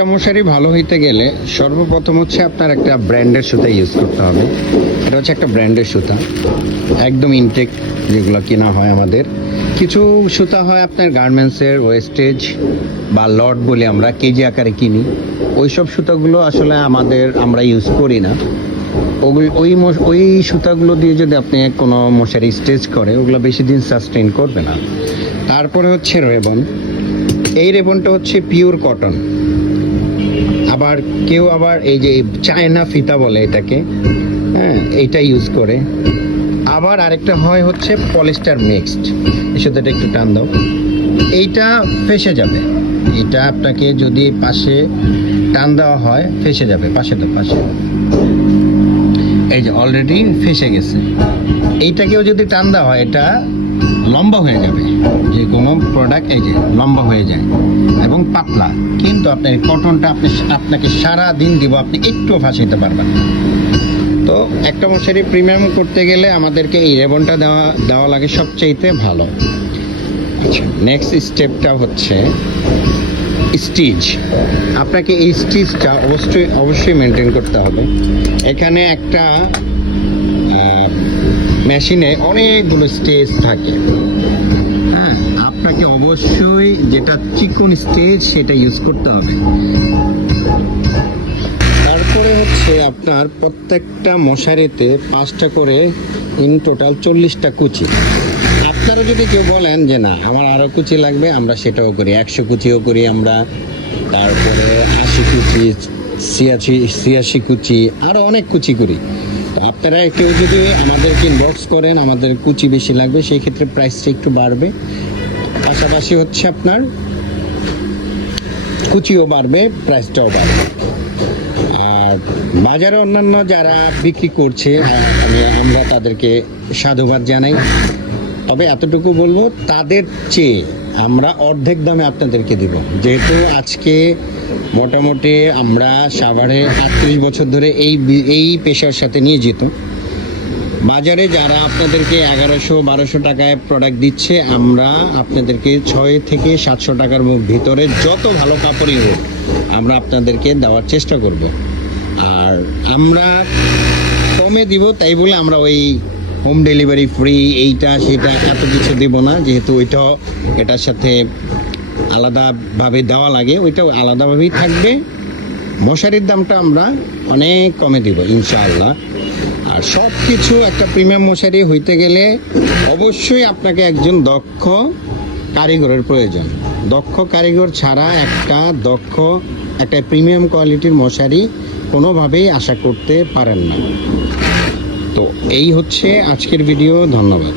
একটা মশারি ভালো হইতে গেলে সর্বপ্রথম হচ্ছে আপনার একটা ব্র্যান্ডের সুতা ইউজ করতে হবে। এটা হচ্ছে একটা ব্র্যান্ডের সুতা, একদম ইনটেক, যেগুলো কেনা হয় আমাদের। কিছু সুতা হয় আপনার গার্মেন্টসের ওয়েস্টেজ বা লট বলে আমরা কেজি আকারে কিনি, ওই সব সুতাগুলো আসলে আমরা ইউজ করি না। ওই সুতাগুলো দিয়ে যদি আপনি কোনো মশারি স্টেচ করে, ওগুলো বেশি দিন সাস্টেইন করবে না। তারপরে হচ্ছে রেবন। এই রেবনটা হচ্ছে পিওর কটন। আবার কেউ এই যে চায়না ফিতা বলে এটাকে, হ্যাঁ, এইটা ইউজ করে। আবার আরেকটা হয় হচ্ছে পলিস্টার মিক্সড। এর সাথে একটু টান দাও, এইটা ফেসে যাবে। এটা আপনাকে যদি পাশে টান দেওয়া হয় ফেসে যাবে, পাশে এই যে অলরেডি ফেসে গেছে। এইটাকেও যদি টান দেওয়া হয় এটা লম্বা হয়ে যাবে। যে কোনো প্রোডাক্ট এই যে লম্বা হয়ে যায় এবং পাতলা, কিন্তু আপনার কটনটা আপনাকে সারা দিন দিব, আপনি একটুও ফাঁসাইতে পারবেন না। তো একটা মশারি প্রিমিয়াম করতে গেলে আমাদেরকে এই রেবনটা দেওয়া লাগে সবচাইতে ভালো। আচ্ছা, নেক্সট স্টেপটা হচ্ছে স্টিচ। আপনাকে এই স্টিচটা অবশ্যই মেনটেন করতে হবে। এখানে একটা মেশিনে অনেকগুলো স্টেজ থাকে, হ্যাঁ, আপনাকে অবশ্যই যেটা চিকন স্টেজ সেটা ইউজ করতে হবে। তারপরে হচ্ছে আপনার প্রত্যেকটা মশারিতে 5টা করে ইন টোটাল 40টা কুচি। আপনারা যদি কেউ বলেন যে না আমার আরও কুচি লাগবে, আমরা সেটাও করি, 100 কুচিও করি আমরা। তারপরে 80 কুচি, 86 কুচি, আরও অনেক কুচি করি। তো আপনারা কেউ যদি আমাদেরকে ইনবক্স করেন আমাদের কুচি বেশি লাগবে, সেই ক্ষেত্রে প্রাইসটা একটু বাড়বে। পাশাপাশি হচ্ছে আপনার কুচিও বাড়বে, প্রাইসটাও বাড়বে। আর বাজারে অন্যান্য যারা বিক্রি করছে আমরা তাদেরকে সাধুবাদ জানাই। তবে এতটুকু বলবো, তাদের চেয়ে আমরা অর্ধেক দামে আপনাদেরকে দিব। যেহেতু আজকে মোটামুটি আমরা সাভারে 38 বছর ধরে এই পেশার সাথে নিয়োজিত। বাজারে যারা আপনাদেরকে 1100-1200 টাকায় প্রোডাক্ট দিচ্ছে, আমরা আপনাদেরকে 600 থেকে 700 টাকার ভিতরে যত ভালো কাপড়ই হোক আমরা আপনাদেরকে দেওয়ার চেষ্টা করব। আর আমরা কমে দিব তাই বলে আমরা ওই হোম ডেলিভারি ফ্রি এইটা সেটা এত কিছু দেব না, যেহেতু এটার সাথে আলাদাভাবে দেওয়া লাগে, ওইটাও আলাদাভাবেই থাকবে। মশারির দামটা আমরা অনেক কমে দিব ইনশাআল্লাহ। আর সব কিছু একটা প্রিমিয়াম মশারি হইতে গেলে অবশ্যই আপনাকে একজন দক্ষ কারিগরের প্রয়োজন। দক্ষ কারিগর ছাড়া একটা প্রিমিয়াম কোয়ালিটির মশারি কোনোভাবেই আশা করতে পারেন না। তো এই হচ্ছে আজকের ভিডিও। ধন্যবাদ।